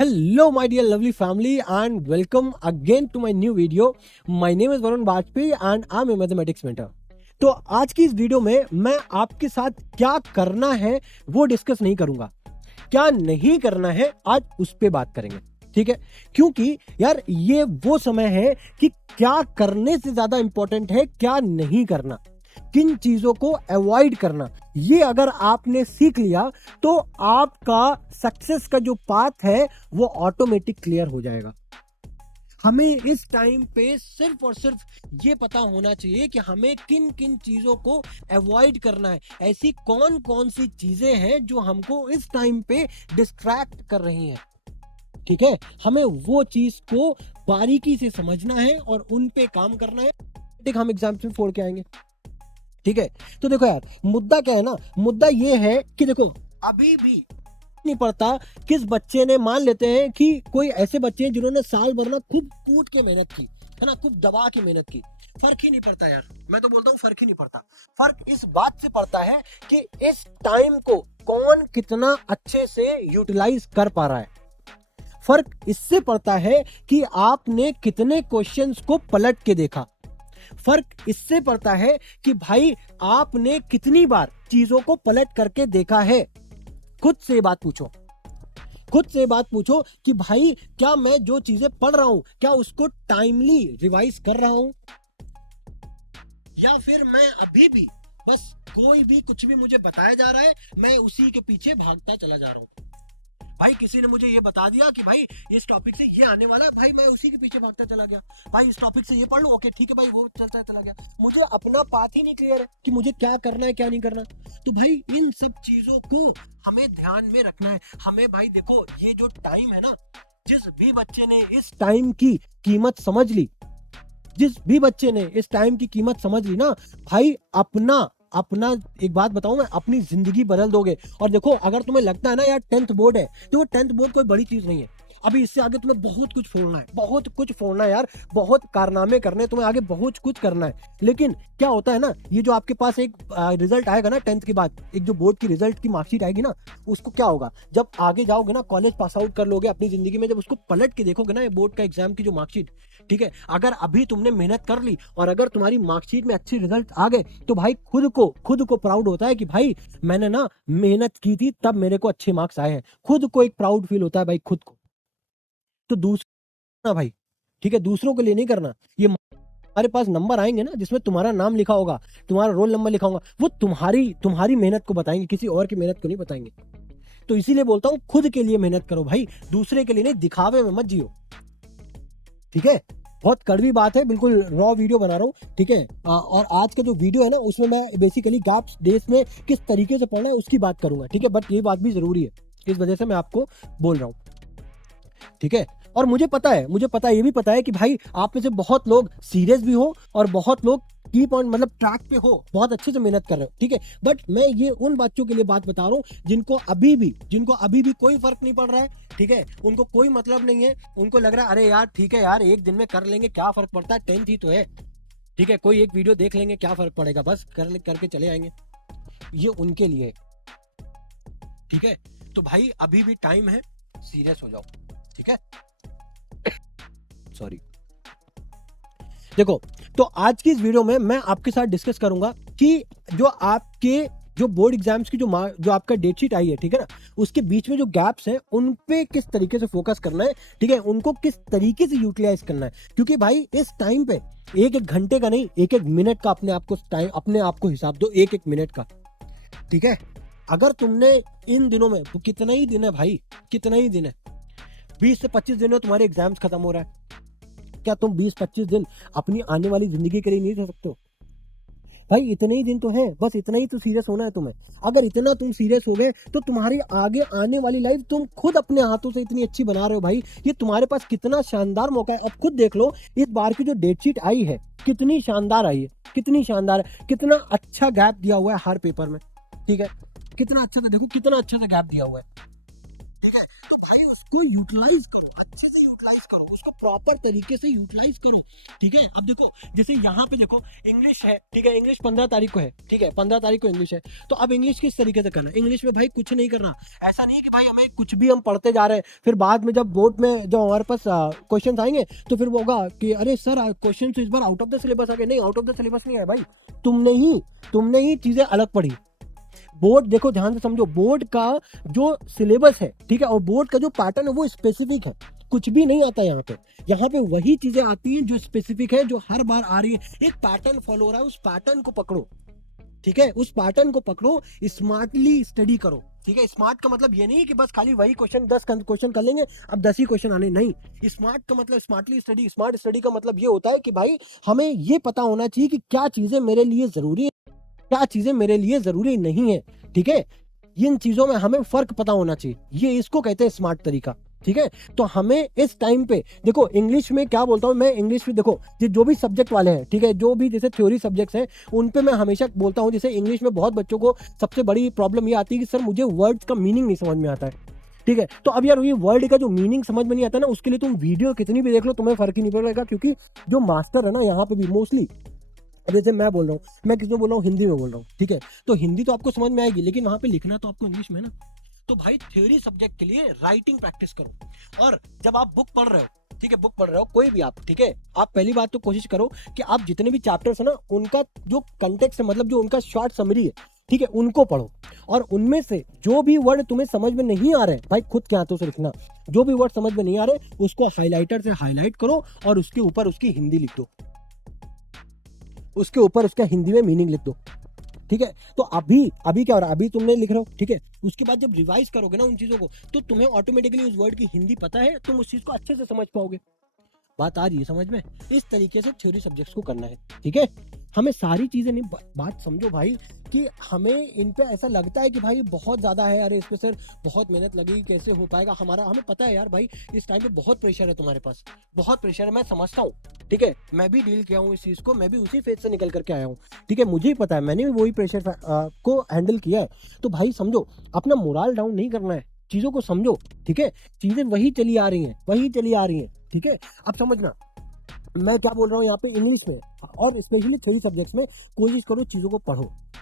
Hello, my dear lovely family, and welcome again to my new video. My name is Varun Bajpayee and I'm a mathematics mentor. तो आज की इस video में मैं आपके साथ क्या करना है वो डिस्कस नहीं करूंगा, क्या नहीं करना है आज उस पे बात करेंगे, ठीक है। क्योंकि यार ये वो समय है कि क्या करने से ज्यादा इंपॉर्टेंट है क्या नहीं करना, किन चीजों को अवॉइड करना। ये अगर आपने सीख लिया तो आपका सक्सेस का जो पाथ है वो ऑटोमेटिक क्लियर हो जाएगा। हमें इस टाइम पे सिर्फ और सिर्फ ये पता होना चाहिए कि हमें किन किन चीजों को अवॉइड करना है, ऐसी कौन कौन सी चीजें हैं जो हमको इस टाइम पे डिस्ट्रैक्ट कर रही हैं, ठीक है। हमें वो चीज को बारीकी से समझना है और उन पे काम करना है। एक हम एग्जाम्पल फोड़ के आएंगे, ठीक है। तो देखो यार, मुद्दा क्या है ना, मुद्दा ये है कि देखो अभी भी नहीं पड़ता किस बच्चे ने, मान लेते हैं कि कोई ऐसे बच्चे हैं जिन्होंने साल भर ना खूब कूट के मेहनत की है ना, खूब दबा के मेहनत की, फर्क ही नहीं पड़ता यार। मैं तो बोलता हूँ फर्क ही नहीं पड़ता। फर्क इस बात से पड़ता है कि इस टाइम को कौन कितना अच्छे से यूटिलाइज कर पा रहा है। फर्क इससे पड़ता है कि आपने कितने क्वेश्चंस को पलट के देखा। फर्क इससे पड़ता है कि भाई आपने कितनी बार चीजों को पलट करके देखा है। खुद से बात पूछो, खुद से बात पूछो कि भाई क्या मैं जो चीजें पढ़ रहा हूं क्या उसको टाइमली रिवाइज कर रहा हूं, या फिर मैं अभी भी बस कोई भी कुछ भी मुझे बताया जा रहा है मैं उसी के पीछे भागता चला जा रहा हूं। भाई किसी ने मुझे ये बता दिया कि भाई इस टॉपिक से ये आने वाला है, भाई मैं उसी के पीछे भागता चला गया। भाई इस टॉपिक से ये पढ़ लूं, ओके ठीक है भाई, वो चलता चला गया। मुझे अपना पाथ ही नहीं क्लियर है कि मुझे क्या करना है क्या नहीं करना। तो भाई इन सब चीजों को हमें ध्यान में रखना है। हमें भाई देखो ये जो टाइम है ना, जिस भी बच्चे ने इस टाइम की कीमत समझ ली, जिस भी बच्चे ने इस टाइम की कीमत समझ ली ना, भाई अपना एक बात बताऊं मैं, अपनी जिंदगी बदल दोगे। और देखो अगर तुम्हें लगता है ना यार 10th बोर्ड है, तो वो 10th बोर्ड कोई बड़ी चीज नहीं है। अभी इससे आगे तुम्हें बहुत कुछ फोड़ना है, बहुत कुछ फोड़ना है यार, बहुत कारनामे करने, तुम्हें आगे बहुत कुछ करना है। लेकिन क्या होता है ना, ये जो आपके पास एक रिजल्ट आएगा ना 10th के बाद, एक जो बोर्ड की रिजल्ट की मार्कशीट आएगी ना, उसको क्या होगा, जब आगे जाओगे ना, कॉलेज पास आउट कर लोगे अपनी जिंदगी में, जब उसको पलट के देखोगे ना ये बोर्ड का एग्जाम की जो मार्कशीट, ठीक है, अगर अभी तुमने मेहनत कर ली और अगर तुम्हारी मार्कशीट में अच्छे रिजल्ट आ गए तो भाई खुद को प्राउड होता है कि भाई मैंने ना मेहनत की थी तब मेरे को अच्छे मार्क्स आए हैं। खुद को एक प्राउड फील होता है भाई, खुद को। तो दूसरा भाई, ठीक है, दूसरों के लिए नहीं करना। ये हमारे पास नंबर आएंगे ना जिसमें तुम्हारा नाम लिखा होगा, तुम्हारा रोल नंबर लिखा होगा, वो तुम्हारी मेहनत को बताएंगे, किसी और की मेहनत को नहीं बताएंगे। तो इसीलिए बोलता हूं खुद के लिए मेहनत करो भाई, दूसरे के लिए नहीं, दिखावे में मत जियो, ठीक है। बहुत कड़वी बात है, बिल्कुल रॉ वीडियो बना रहा हूँ, ठीक है। और आज का जो वीडियो है ना उसमें मैं बेसिकली गैप्स डेज में किस तरीके से पढ़ना है उसकी बात करूंगा, ठीक है। बट ये बात भी जरूरी है, इस वजह से मैं आपको बोल रहा हूँ, ठीक है। और मुझे पता है, ये भी पता है कि भाई आप में से बहुत लोग सीरियस भी हो और बहुत लोग की पॉइंट मतलब ट्रैक पे हो, बहुत अच्छे से मेहनत कर रहे हो, ठीक है। बट मैं ये उन बच्चों के लिए बात बता रहा हूँ जिनको अभी भी कोई फर्क नहीं पड़ रहा है, ठीक है, उनको कोई मतलब नहीं है, उनको लग रहा है अरे यार ठीक है यार, एक दिन में कर लेंगे, क्या फर्क पड़ता है, 10th ही तो है, ठीक है, कोई एक वीडियो देख लेंगे, क्या फर्क पड़ेगा, बस करके चले आएंगे। ये उनके लिए, ठीक है। तो भाई अभी भी टाइम है, सीरियस हो जाओ, ठीक है। सॉरी। देखो, तो आज की इस वीडियो में मैं आपके साथ डिस्कस करूंगा कि जो बोर्ड एग्जाम्स की जो आपका डेट शीट आई है, ठीक है ना, उसके बीच में जो गैप्स हैं उन पे किस तरीके से फोकस करना है, ठीक है, उनको किस तरीके से यूटिलाइज करना है। क्योंकि भाई इस टाइम पे एक घंटे का नहीं, एक मिनट का अपने आप को हिसाब दो, एक मिनट का, ठीक है। अगर तुमने इन दिनों में, तो कितना ही दिन है भाई, कितना ही दिन है, 20 से 25 दिन में तुम्हारे एग्जाम्स खत्म हो रहा है। क्या तुम 20-25 दिन अपनी आने वाली जिंदगी के लिए नहीं दे सकते हो? भाई इतने ही दिन तो है, बस इतना ही तो सीरियस होना है तुम्हें। अगर इतना तुम सीरियस हो गए तो तुम्हारी आगे आने वाली लाइफ तुम खुद अपने हाथों से इतनी अच्छी बना रहे हो भाई। ये तुम्हारे पास कितना शानदार मौका है। अब खुद देख लो, इस बार की जो डेट शीट आई है कितनी शानदार आई है, कितनी शानदार है, कितना अच्छा गैप दिया हुआ है हर पेपर में, ठीक है, कितना अच्छा था, देखो कितना अच्छा सा गैप दिया हुआ है, ठीक है। तो भाई उसको यूटिलाइज करो, अच्छे से यूटिलाइज करो, उसको प्रॉपर तरीके से यूटिलाइज करो। ठीक है, अब देखो जैसे यहाँ पे देखो इंग्लिश है, ठीक है, इंग्लिश 15 तारीख को है, ठीक है, 15 तारीख को इंग्लिश है, तो अब इंग्लिश किस तरीके से करना है? इंग्लिश में भाई कुछ नहीं करना, ऐसा नहीं है कि भाई हमें कुछ भी हम पढ़ते जा रहे हैं, फिर बाद में जब बोर्ड में जब हमारे पास क्वेश्चन आएंगे तो फिर वो होगा कि अरे सर क्वेश्चन तो इस बार आउट ऑफ द सिलेबस आ गए। नहीं, आउट ऑफ द सिलेबस नहीं है भाई, तुमने ही चीजें अलग पढ़ी। बोर्ड देखो, ध्यान से समझो, बोर्ड का जो सिलेबस है, ठीक है, और बोर्ड का जो पैटर्न है वो स्पेसिफिक है, कुछ भी नहीं आता यहाँ पे वही चीजें आती हैं जो स्पेसिफिक है, जो हर बार आ रही है। एक पैटर्न फॉलो हो रहा है, उस पैटर्न को पकड़ो, ठीक है, उस पैटर्न को पकड़ो, स्मार्टली स्टडी करो। ठीक है, स्मार्ट का मतलब ये नहीं कि बस खाली वही क्वेश्चन 10 क्वेश्चन कर लेंगे, अब 10 ही क्वेश्चन आने, नहीं। स्मार्ट का मतलब स्मार्टली स्टडी, स्मार्ट स्टडी का मतलब ये होता है कि भाई हमें ये पता होना चाहिए कि क्या चीजें मेरे लिए जरूरी है, क्या चीजें मेरे लिए जरूरी नहीं है। ठीक है, इन चीजों में हमें फर्क पता होना चाहिए, ये इसको कहते हैं स्मार्ट तरीका। ठीक है, तो हमें इस टाइम पे देखो, इंग्लिश में क्या बोलता हूं मैं, इंग्लिश में देखो जो भी सब्जेक्ट वाले हैं, ठीक है, जो भी जैसे थ्योरी सब्जेक्ट्स हैं, उन पे मैं हमेशा बोलता हूं, जैसे इंग्लिश में बहुत बच्चों को सबसे बड़ी प्रॉब्लम ये आती है कि सर मुझे वर्ड्स का मीनिंग नहीं समझ में आता है। ठीक है, तो अब यार ये वर्ड का जो मीनिंग समझ में नहीं आता ना, उसके लिए तुम वीडियो कितनी भी देख लो तुम्हें फर्क ही नहीं पड़ेगा, क्योंकि जो मास्टर है ना यहाँ पे भी मोस्टली, जैसे मैं बोल रहा हूँ, मैं किसमें बोल रहा हूँ, हिंदी में बोल रहा हूँ, ठीक है, तो हिंदी तो आपको समझ में आएगी, लेकिन वहां पे लिखना तो आपको इंग्लिश में है ना। तो भाई थ्योरी सब्जेक्ट के लिए राइटिंग प्रैक्टिस करो, और जब आप बुक पढ़ रहे हो, ठीक है, बुक पढ़ रहे हो कोई भी आप, ठीक है, आप पहली बात तो कोशिश करो कि आप जितने भी चैप्टर्स है ना, उनका जो कंटेक्स्ट है, मतलब जो उनका शॉर्ट समरी है, ठीक है, उनको पढ़ो, और उनमें से जो भी वर्ड तुम्हें समझ में नहीं आ रहे, भाई खुद के हाथों से लिखना, जो भी वर्ड समझ में नहीं आ रहे उसको हाईलाइटर से हाईलाइट करो, और उसके ऊपर उसकी हिंदी लिख दो, उसके ऊपर उसका हिंदी में मीनिंग लिख दो। ठीक है, तो अभी क्या हो रहा है, अभी तुमने लिख रहे हो, ठीक है, उसके बाद जब रिवाइज करोगे ना उन चीजों को, तो तुम्हें ऑटोमेटिकली उस वर्ड की हिंदी पता है, तुम उस चीज को अच्छे से समझ पाओगे। बात आ रही है समझ में? इस तरीके से थ्योरी सब्जेक्ट्स को करना है। ठीक है, हमें सारी चीजें नहीं, बात समझो भाई कि हमें इन पे ऐसा लगता है कि भाई बहुत ज्यादा है, अरे इस पे सर बहुत मेहनत लगेगी, कैसे हो पाएगा हमारा, हमें पता है यार भाई इस टाइम पे बहुत प्रेशर है, तुम्हारे पास बहुत प्रेशर है, मैं समझता हूँ। ठीक है, मैं भी डील किया हूँ इस चीज को, मैं भी उसी फेज से निकल करके आया हूँ। ठीक है, मुझे ही पता है, मैंने भी वही प्रेशर को हैंडल किया है। तो भाई समझो, अपना मोरल डाउन नहीं करना है, चीजों को समझो। ठीक है, चीजें वही चली आ रही हैं, ठीक है, अब समझना मैं क्या बोल रहा हूँ यहाँ पे इंग्लिश में, और स्पेशली थ्योरी सब्जेक्ट्स में कोशिश करो चीज़ों को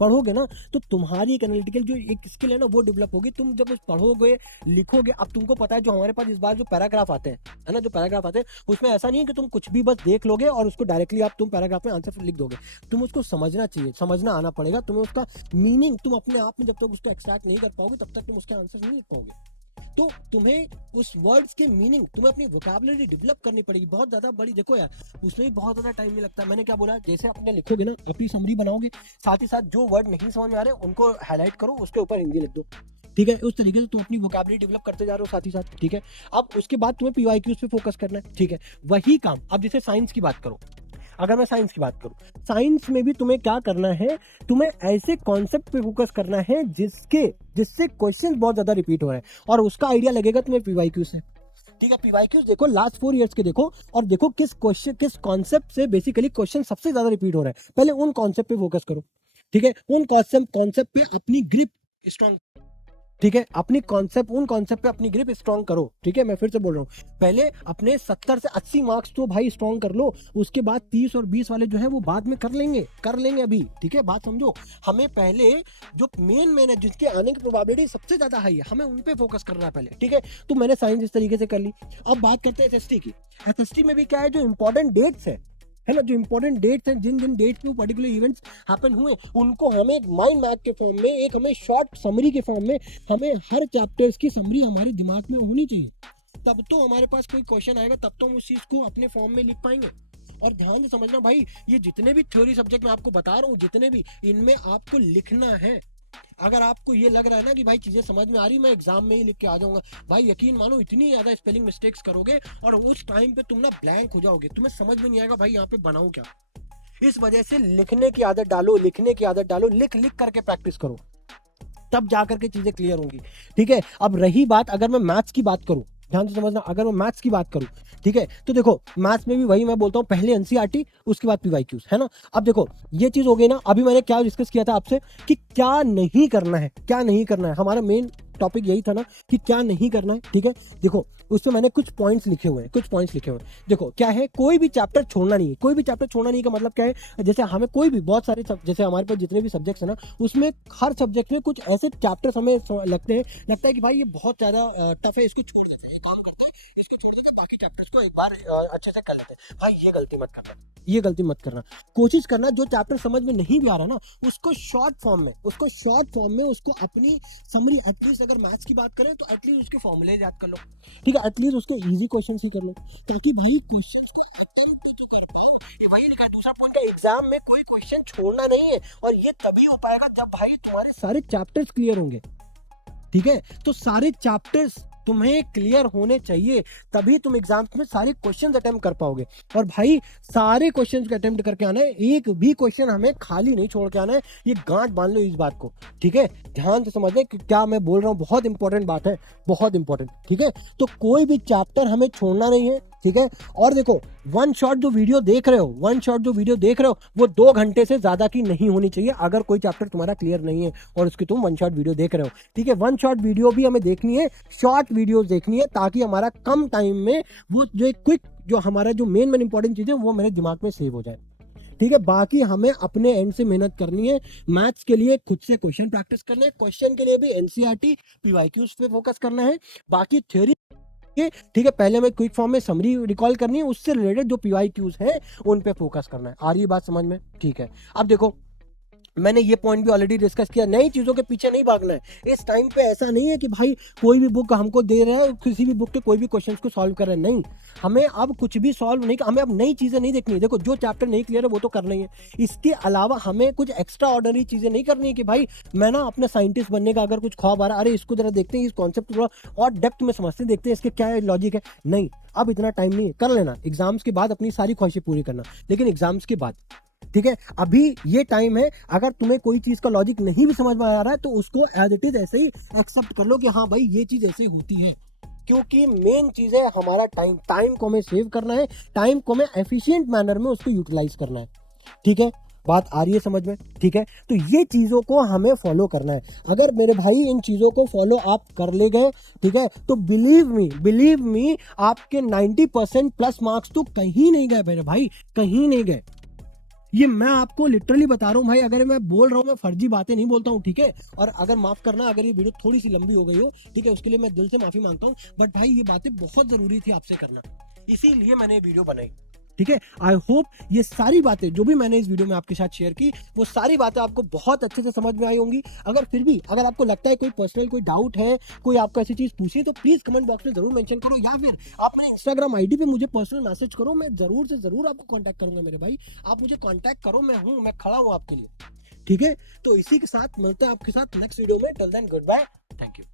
पढ़ोगे ना, तो तुम्हारी एक एनालिटिकल जो एक स्किल है ना वो डेवलप होगी। तुम जब पढ़ोगे लिखोगे, अब तुमको पता है जो हमारे पास इस बार जो पैराग्राफ आते हैं, है ना, जो पैराग्राफ आते हैं उसमें ऐसा नहीं है कि तुम कुछ भी बस देख लोगे और उसको डायरेक्टली आप तुम पैराग्राफ में आंसर लिख दोगे, तुम उसको समझना चाहिए, समझना आना पड़ेगा तुम्हें, उसका मीनिंग तुम अपने आप में जब तक उसको एक्सट्रैक्ट नहीं कर पाओगे तब तक तुम उसके आंसर नहीं लिख पाओगे। तो तुम्हें उस वर्ड्स के मीनिंग, तुम्हें अपनी वोकैबुलरी डेवलप करनी पड़ेगी, बहुत ज्यादा बड़ी। देखो यार उसमें भी बहुत ज्यादा टाइम नहीं लगता। मैंने क्या बोला, जैसे अपने लिखोगे ना, अपनी समरी बनाओगे, साथ ही साथ जो वर्ड नहीं समझ में आ रहे उनको हाईलाइट करो, उसके ऊपर हिंदी लिख दो। ठीक है, उस तरीके से तुम अपनी वोकैबुलरी डेवलप करते जा रहे हो साथ ही साथ। ठीक है, अब उसके बाद तुम्हें पीवाईक्यूज पे फोकस करना है। ठीक है, वही काम अब जैसे साइंस की बात करो, अगर मैं साइंस की बात करूं, साइंस में भी तुम्हें क्या करना है, तुम्हें ऐसे कॉन्सेप्ट पे फोकस करना है जिससे क्वेश्चन बहुत ज्यादा रिपीट हो रहे हैं, और उसका आइडिया लगेगा तुम्हें पीवाईक्यू से। ठीक है, पीवाईक्यूज देखो लास्ट 4 इयर्स के देखो, और देखो किस कॉन्सेप्ट से बेसिकली क्वेश्चन सबसे ज्यादा रिपीट हो रहा है, पहले उन कॉन्सेप्ट पे फोकस करो। ठीक है, उन कॉन्सेप्ट पे अपनी ग्रिप स्ट्रॉन्ग, ठीक है, उन कॉन्सेप्ट पे अपनी ग्रिप स्ट्रॉन्ग करो। ठीक है, मैं फिर से बोल रहा हूँ, पहले अपने 70 से 80 मार्क्स तो भाई स्ट्रॉन्ग कर लो, उसके बाद 30 और 20 वाले जो है वो बाद में कर लेंगे अभी। ठीक है, बात समझो, हमें पहले जो मेन है जिसके आने की प्रोबेबिलिटी सबसे ज्यादा हाई है, हमें उन पे फोकस करना है पहले। ठीक है, तो मैंने साइंस इस तरीके से कर ली। अब बात करते हैं एसएसटी की। एसएसटी में भी क्या है, जो इंपॉर्टेंट डेट्स है ना, जो इंपॉर्टेंट डेट्स हैं, जिन डेट्स पे पर्टिकुलर इवेंट्स हैपन हुए, उनको हमें एक माइंड मैप के फॉर्म में, एक हमें शॉर्ट समरी के फॉर्म में, हमें हर चैप्टर्स की समरी हमारे दिमाग में होनी चाहिए। तब तो हमारे पास कोई क्वेश्चन आएगा, तब तो हम उस चीज को अपने फॉर्म में लिख पाएंगे। और ध्यान से समझना भाई, ये जितने भी थ्योरी सब्जेक्ट मैं आपको बता रहा हूँ, जितने भी, इनमें आपको लिखना है। अगर आपको ये लग रहा है ना कि भाई चीजें समझ में आ रही, मैं एग्जाम में ही लिख के आ जाऊंगा, भाई यकीन मानो इतनी ज्यादा स्पेलिंग मिस्टेक्स करोगे और उस टाइम पे तुम ना ब्लैंक हो जाओगे, तुम्हें समझ में नहीं आएगा भाई यहाँ पे बनाऊं क्या। इस वजह से लिखने की आदत डालो, लिख करके प्रैक्टिस करो, तब जाकर के चीजें क्लियर होंगी। ठीक है, अब रही बात, अगर मैं मैथ्स की बात करूं, ध्यान से समझना, अगर मैं मैथ्स की बात करूं, ठीक है, तो देखो मैथ्स में भी वही मैं बोलता हूं, पहले एनसीईआरटी उसके बाद पीवाईक्यूज, है ना। अब देखो ये चीज हो गई ना, अभी मैंने क्या डिस्कस किया था आपसे कि क्या नहीं करना है, हमारा मेन टॉपिक यही था ना कि क्या नहीं करना है, ठीक है। देखो उसमें मैंने कुछ पॉइंट्स लिखे हुए हैं, देखो क्या है, कोई भी चैप्टर छोड़ना नहीं है। कोई भी चैप्टर छोड़ना नहीं का मतलब क्या है, जैसे हमें कोई भी बहुत सारे जैसे हमारे पास जितने भी सब्जेक्ट्स है ना, उसमें हर सब्जेक्ट में कुछ ऐसे चैप्टर्स हमें लगता है कि भाई ये बहुत ज़्यादा टफ है, इसको छोड़ देते हैं, काम करते हैं इसको छोड़ देते हैं, बाकी चैप्टर्स को एक बार अच्छे से कर लेते हैं। भाई ये गलती मत करना, कोशिश करना जो चैप्टर समझ में नहीं भी आ रहा ना, उसको शॉर्ट फॉर्म में उसको अपनी समरी, एटलीस्ट अगर मैथ्स की बात करें तो एटलीस्ट उसके फॉर्मूले याद कर लो, ठीक है, एटलीस्ट उसके इजी क्वेश्चन ही कर लो, ताकि भाई क्वेश्चंस को अटेम्प्ट तो कर पाओ। ये वही लिखा है दूसरा पॉइंट का, एग्जाम में कोई क्वेश्चन छोड़ना नहीं है, और ये तभी हो पाएगा जब भाई तुम्हारे सारे चैप्टर्स क्लियर होंगे, ठीक है। तो सारे चैप्टर्स तुम्हें क्लियर होने चाहिए, तभी तुम एग्जाम्स में सारे क्वेश्चंस अटेम्प्ट कर पाओगे। और भाई सारे क्वेश्चंस को अटेम्प्ट करके आना है, एक भी क्वेश्चन हमें खाली नहीं छोड़ के आना है, ये गांठ बांध लो इस बात को, ठीक है। ध्यान से समझे कि क्या मैं बोल रहा हूँ, बहुत इंपॉर्टेंट बात है, बहुत इंपॉर्टेंट, ठीक है। तो कोई भी चैप्टर हमें छोड़ना नहीं है, ठीक है। और देखो वन शॉट जो वीडियो देख रहे हो वो 2 घंटे से ज्यादा की नहीं होनी चाहिए, अगर कोई चैप्टर तुम्हारा क्लियर नहीं है और उसकी तुम वन शॉट वीडियो देख रहे हो, ठीक है। वन शॉट वीडियो भी हमें देखनी है, शॉर्ट वीडियोस देखनी है, ताकि हमारा कम टाइम में वो जो क्विक, जो हमारा जो मेन इंपॉर्टेंट चीज है वो मेरे दिमाग में सेव हो जाए, ठीक है। बाकी हमें अपने एंड से मेहनत करनी है, मैथ्स के लिए खुद से क्वेश्चन प्रैक्टिस करना है, क्वेश्चन के लिए भी एनसीईआरटी पीवाईक्यूज पे फोकस करना है, बाकी थ्योरी, ठीक है, पहले हमें क्विक फॉर्म में समरी रिकॉल करनी है, उससे रिलेटेड जो पीवाईक्यूज है उन पे फोकस करना है। आ रही है बात समझ में, ठीक है। अब देखो मैंने ये पॉइंट भी ऑलरेडी डिस्कस किया, नई चीज़ों के पीछे नहीं भागना है इस टाइम पे। ऐसा नहीं है कि भाई कोई भी बुक हमको दे रहे हैं, किसी भी बुक के कोई भी क्वेश्चंस को सॉल्व कर रहे हैं, नहीं, हमें अब कुछ भी सॉल्व नहीं, हमें अब नई चीज़ें नहीं देखनी है। देखो जो चैप्टर नहीं क्लियर है वो तो करना ही है, इसके अलावा हमें कुछ एक्स्ट्रा ऑर्डनरी चीज़ें नहीं करनी है कि भाई मैं ना अपना साइंटिस्ट बनने का अगर कुछ ख्वाब आ रहा है, अरे इसको जरा देखते हैं, इस कॉन्सेप्ट थोड़ा और डेप्थ में समझते हैं, देखते हैं इसके क्या लॉजिक है। नहीं, अब इतना टाइम नहीं है, कर लेना एग्जाम्स के बाद, अपनी सारी ख्वाहिशें पूरी करना, लेकिन एग्जाम्स के बाद, ठीक है। अभी ये टाइम है, अगर तुम्हें कोई चीज का लॉजिक नहीं भी समझ में आ रहा है तो उसको एज इट इज ऐसे ही एक्सेप्ट कर लो कि हाँ भाई ये चीज ऐसे होती है, क्योंकि मेन चीज है हमारा टाइम को हमें सेव करना है, टाइम को हमें एफिशिएंट मैनर में उसको यूटिलाइज करना है, ठीक है। बात आ रही है समझ में, ठीक है। तो ये चीजों को हमें फॉलो करना है, अगर मेरे भाई इन चीजों को फॉलो आप कर ले गए, ठीक है, तो बिलीव मी आपके 90% प्लस मार्क्स तो कहीं नहीं गए मेरे भाई, कहीं नहीं गए। ये मैं आपको लिटरली बता रहा हूँ भाई, अगर मैं बोल रहा हूँ मैं फर्जी बातें नहीं बोलता हूँ, ठीक है। और अगर माफ करना अगर ये वीडियो थोड़ी सी लंबी हो गई हो, ठीक है, उसके लिए मैं दिल से माफी मांगता हूँ, बट भाई ये बातें बहुत जरूरी थी आपसे करना, इसीलिए मैंने ये वीडियो बनाई, ठीक है। आई होप ये सारी बातें जो भी मैंने इस वीडियो में आपके साथ शेयर की, वो सारी बातें आपको बहुत अच्छे से समझ में आई होंगी। अगर फिर भी अगर आपको लगता है कोई पर्सनल कोई डाउट है, कोई आपको ऐसी चीज पूछी है, तो प्लीज कमेंट बॉक्स में जरूर मेंशन करो, या फिर आप मेरे इंस्टाग्राम आईडी पे मुझे पर्सनल मैसेज करो, मैं जरूर से जरूर आपको कॉन्टैक्ट करूंगा मेरे भाई। आप मुझे कॉन्टैक्ट करो, मैं खड़ा हूँ आपके लिए, ठीक है। तो इसी के साथ मिलते हैं आपके साथ नेक्स्ट वीडियो में, till then good bye, thank you.